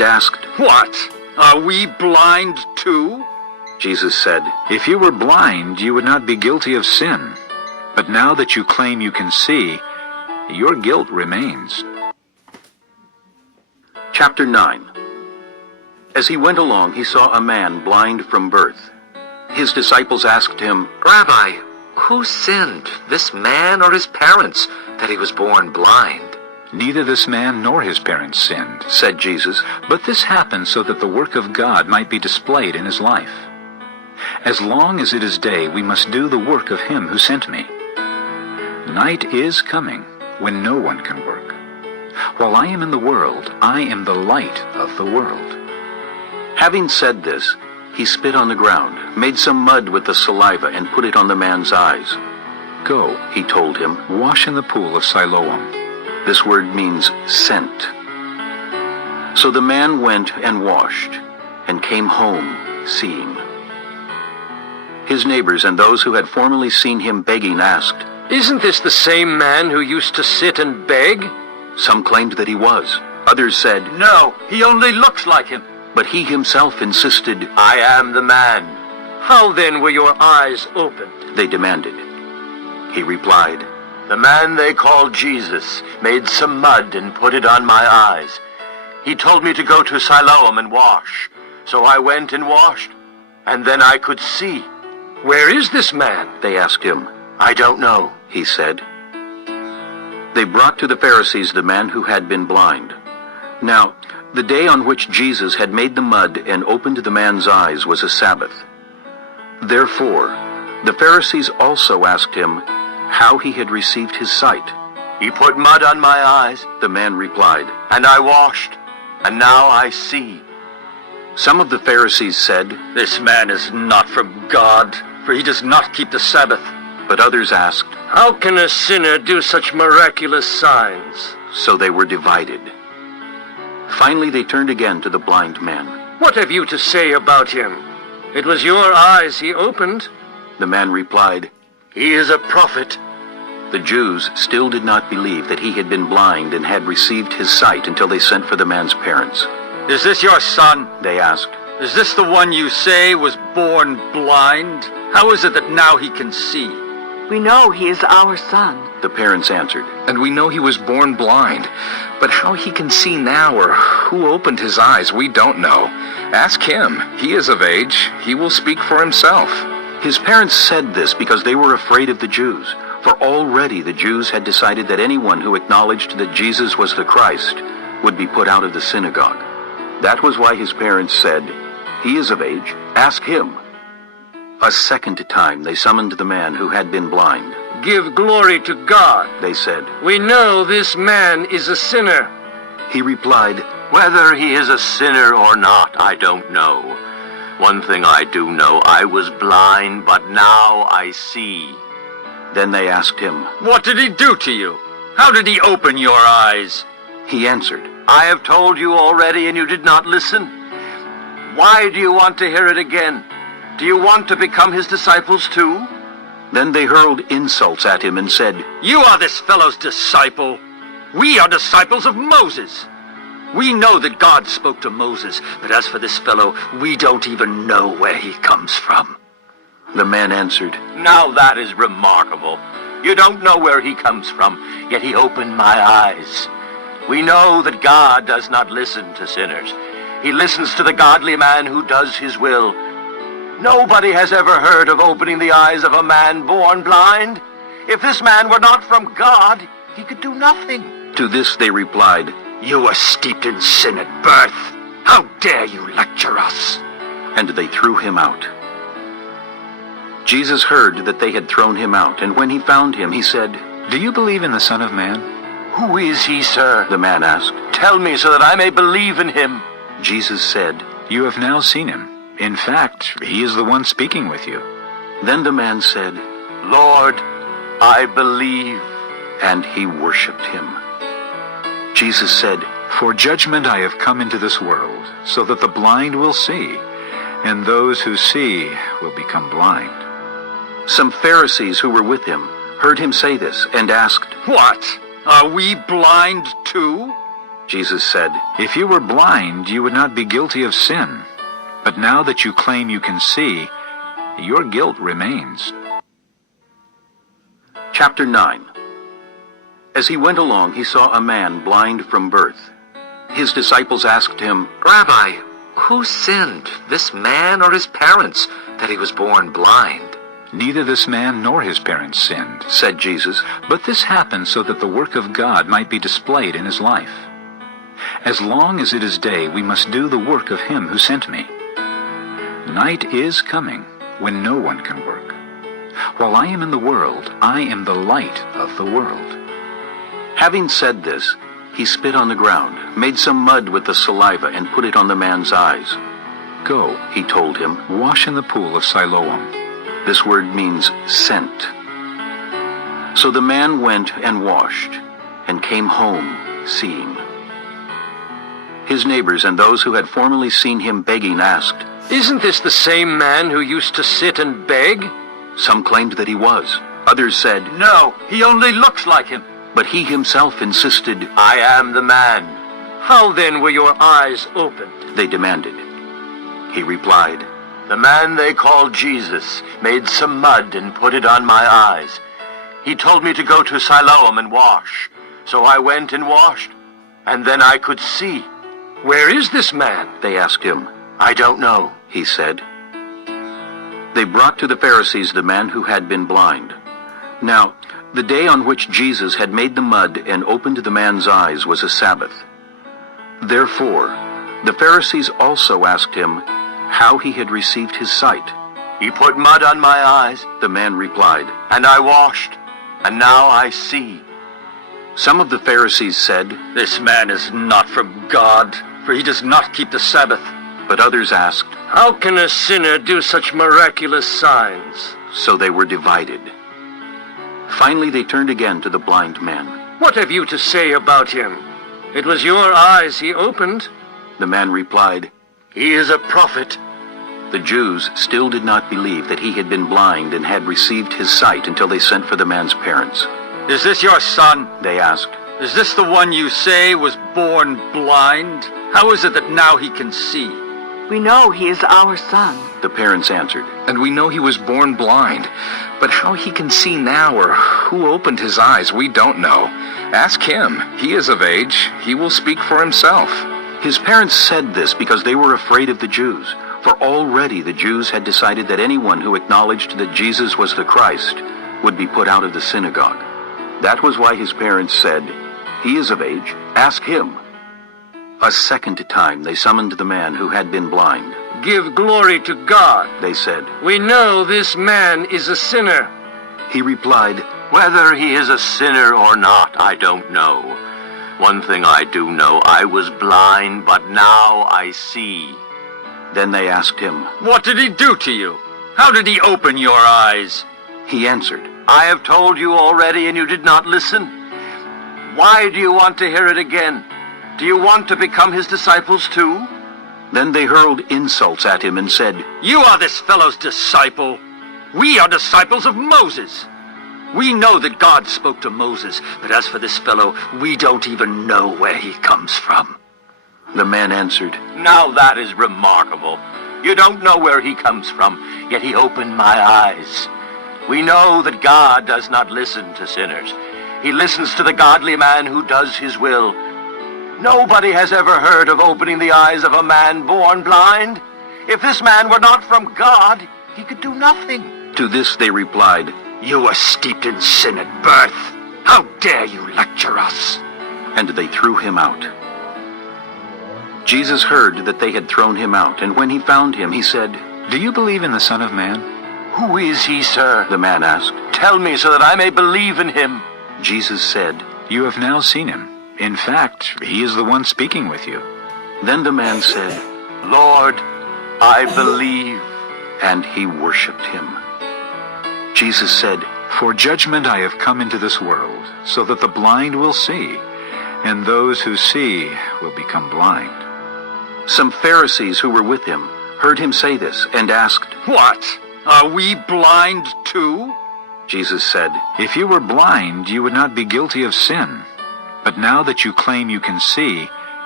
and asked, "What? Are we blind too?" Jesus said, "If you were blind, you would not be guilty of sin. But now that you claim you can see, your guilt remains." Chapter 9. As he went along, he saw a man blind from birth. His disciples asked him, "Rabbi, who sinned, this man or his parents, that he was born blind?" "Neither this man nor his parents sinned," said Jesus, "but this happened so that the work of God might be displayed in his life. As long as it is day, we must do the work of him who sent me. Night is coming when no one can work. While I am in the world, I am the light of the world." Having said this, he spit on the ground, made some mud with the saliva, and put it on the man's eyes. "Go," he told him, "wash in the pool of Siloam." This word means sent. So the man went and washed, and came home seeing. His neighbors and those who had formerly seen him begging asked, "Isn't this the same man who used to sit and beg?" Some claimed that he was. Others said, "No, he only looks like him." But he himself insisted, "I am the man." "How then were your eyes opened?" they demanded. He replied, "The man they call Jesus made some mud and put it on my eyes. He told me to go to Siloam and wash. So I went and washed, and then I could see." "Where is this man?" they asked him. "I don't know," he said. They brought to the Pharisees the man who had been blind. Now, the day on which Jesus had made the mud and opened the man's eyes was a Sabbath. Therefore, the Pharisees also asked him how he had received his sight. "He put mud on my eyes," the man replied, "and I washed, and now I see." Some of the Pharisees said, "This man is not from God, for he does not keep the Sabbath." But others asked, "How can a sinner do such miraculous signs?" So they were divided. Finally they turned again to the blind man. "What have you to say about him? It was your eyes he opened." The man replied, "He is a prophet." The Jews still did not believe that he had been blind and had received his sight until they sent for the man's parents. "Is this your son?" they asked. "Is this the one you say was born blind? How is it that now he can see?" "We know he is our son," the parents answered. "And we know he was born blind. But how he can see now or who opened his eyes, we don't know. Ask him. He is of age. He will speak for himself." His parents said this because they were afraid of the Jews, for already the Jews had decided that anyone who acknowledged that Jesus was the Christ would be put out of the synagogue. That was why his parents said, "He is of age. Ask him." A second time they summoned the man who had been blind. "Give glory to God," they said. "We know this man is a sinner." He replied, "Whether he is a sinner or not, I don't know. One thing I do know, I was blind, but now I see." Then they asked him, "What did he do to you? How did he open your eyes?" He answered, "I have told you already, and you did not listen. Why do you want to hear it again? Do you want to become his disciples too?" Then they hurled insults at him and said, "You are this fellow's disciple. We are disciples of Moses. We know that God spoke to Moses, but as for this fellow, we don't even know where he comes from." The man answered, "Now that is remarkable. You don't know where he comes from, yet he opened my eyes. We know that God does not listen to sinners. He listens to the godly man who does his will. Nobody has ever heard of opening the eyes of a man born blind. If this man were not from God, he could do nothing." To this they replied, "You were steeped in sin at birth. How dare you lecture us?" and they threw him out. Jesus heard that they had thrown him out, and when he found him, he said, "Do you believe in the Son of Man?" "Who is he, sir?" the man asked. "Tell me so that I may believe in him." Jesus said, "You have now seen him. In fact, he is the one speaking with you." Then the man said, "Lord, I believe." and he worshipped him. Jesus said, "For judgment I have come into this world, so that the blind will see, and those who see will become blind." Some Pharisees who were with him heard him say this and asked, "What? Are we blind too?" Jesus said, "If you were blind, you would not be guilty of sin. But now that you claim you can see, your guilt remains." Chapter 9. As he went along, he saw a man blind from birth. His disciples asked him, Rabbi, who sinned, this man or his parents, that he was born blind? "Neither this man nor his parents sinned," said Jesus, but this happened so that the work of God might be displayed in his life. As long as it is day, we must do the work of him who sent me. Night is coming when no one can work. While I am in the world, I am the light of the world. Having said this, he spit on the ground, made some mud with the saliva, and put it on the man's eyes. "Go," He told him. "wash in the pool of Siloam." This word means sent. So the man went and washed, and came home seeing. His neighbors and those who had formerly seen him begging asked. Isn't this the same man who used to sit and beg? Some claimed that he was. Others said, No, he only looks like him. but he himself insisted. I am the man. How then were your eyes opened? They demanded. He replied, The man they called Jesus made some mud and put it on my eyes. He told me to go to Siloam and wash. So I went and washed, and then I could see. Where is this man? They asked him. I don't know. He said. They brought to the Pharisees the man who had been blind. Now, the day on which Jesus had made the mud and opened the man's eyes was a Sabbath. Therefore, the Pharisees also asked him how he had received his sight. He put mud on my eyes, The man replied. and I washed, and now I see. Some of the Pharisees said, This man is not from God, for he does not keep the Sabbath. but others asked, How can a sinner do such miraculous signs? so they were divided. Finally they turned again to the blind man. What have you to say about him? It was your eyes he opened. The man replied. He is a prophet. The Jews still did not believe that he had been blind and had received his sight until they sent for the man's parents. Is this your son? They asked. Is this the one you say was born blind? How is it that now he can see? We know he is our son. The parents answered. And we know he was born blind. But how he can see now or who opened his eyes, we don't know. Ask him. He is of age. He will speak for himself. His parents said this because they were afraid of the Jews, for already the Jews had decided that anyone who acknowledged that Jesus was the Christ would be put out of the synagogue. That was why his parents said, He is of age. Ask him. A second time they summoned the man who had been blind. Give glory to God. They said. We know this man is a sinner. He replied, Whether he is a sinner or not, I don't know. One thing I do know, I was blind, but now I see. Then they asked him. What did he do to you? How did he open your eyes? He answered, I have told you already, and you did not listen. Why do you want to hear it again? Do you want to become his disciples too? Then they hurled insults at him and said, You are this fellow's disciple. We are disciples of Moses. We know that God spoke to Moses, but as for this fellow, we don't even know where he comes from. The man answered, Now that is remarkable. You don't know where he comes from, yet he opened my eyes. We know that God does not listen to sinners. He listens to the godly man who does his will. Nobody has ever heard of opening the eyes of a man born blind. If this man were not from God, he could do nothing. To this they replied, You were steeped in sin at birth. How dare you lecture us? and they threw him out. Jesus heard that they had thrown him out, and when he found him, he said, "Do you believe in the Son of Man?" Who is he, sir? The man asked. Tell me so that I may believe in him. Jesus said, "You have now seen him. In fact, he is the one speaking with you." Then the man said, Lord, I believe. and he worshipped him. Jesus said, "For judgment I have come into this world, so that the blind will see, and those who see will become blind." Some Pharisees who were with him heard him say this and asked. What? Are we blind too? Jesus said, "If you were blind, you would not be guilty of sin. But now that you claim you can see,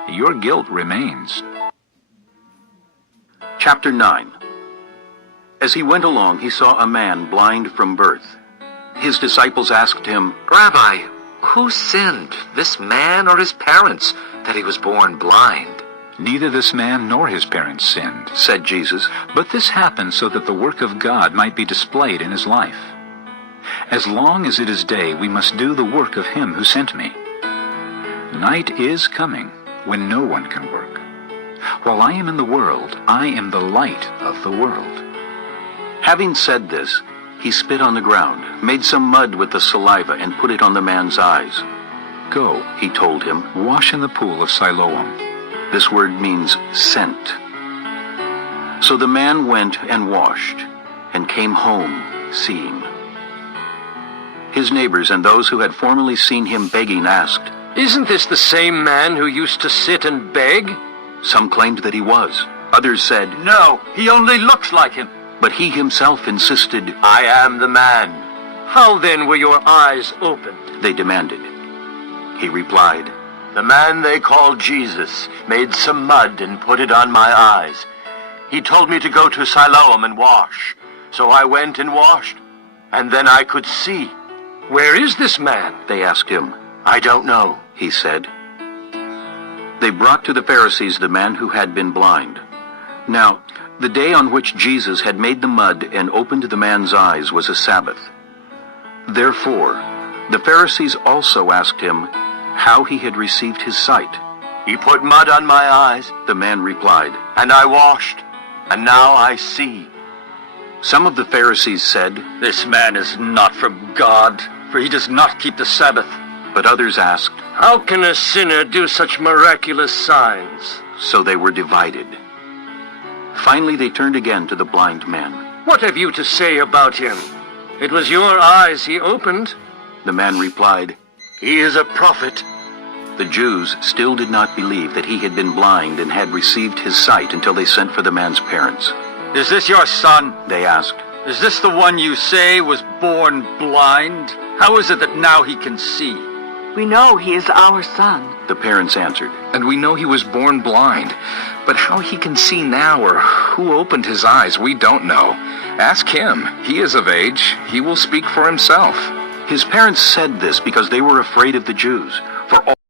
Your guilt remains. Chapter 9. As he went along, he saw a man blind from birth. His disciples asked him, Rabbi, who sinned, this man or his parents, that he was born blind? Neither this man nor his parents sinned, said Jesus. but this happened so that the work of God might be displayed in his life. As long as it is day, we must do the work of him who sent me. Night is coming when no one can work. While I am in the world, I am the light of the world. Having said this, he spit on the ground, made some mud with the saliva, and put it on the man's eyes. Go, He told him. wash in the pool of Siloam. This word means sent. So the man went and washed, and came home seeing. His neighbors and those who had formerly seen him begging asked, Isn't this the same man who used to sit and beg? Some claimed that he was. Others said, No, he only looks like him. but he himself insisted. I am the man. How then were your eyes opened? They demanded. He replied, The man they called Jesus made some mud and put it on my eyes. He told me to go to Siloam and wash. So I went and washed, and then I could see. Where is this man? They asked him. I don't know. He said. They brought to the Pharisees the man who had been blind. Now, the day on which Jesus had made the mud and opened the man's eyes was a Sabbath. Therefore, the Pharisees also asked him how he had received his sight. He put mud on my eyes, The man replied. and I washed, and now I see. Some of the Pharisees said, This man is not from God, for he does not keep the Sabbath. but others asked, How can a sinner do such miraculous signs? so they were divided. Finally they turned again to the blind man. What have you to say about him? It was your eyes he opened. The man replied. He is a prophet. The Jews still did not believe that he had been blind and had received his sight until they sent for the man's parents. Is this your son? They asked. Is this the one you say was born blind? How is it that now he can see? We know he is our son. The parents answered. And we know he was born blind, but how he can see now or who opened his eyes, we don't know. Ask him. He is of age. He will speak for himself. His parents said this because they were afraid of the Jews, for all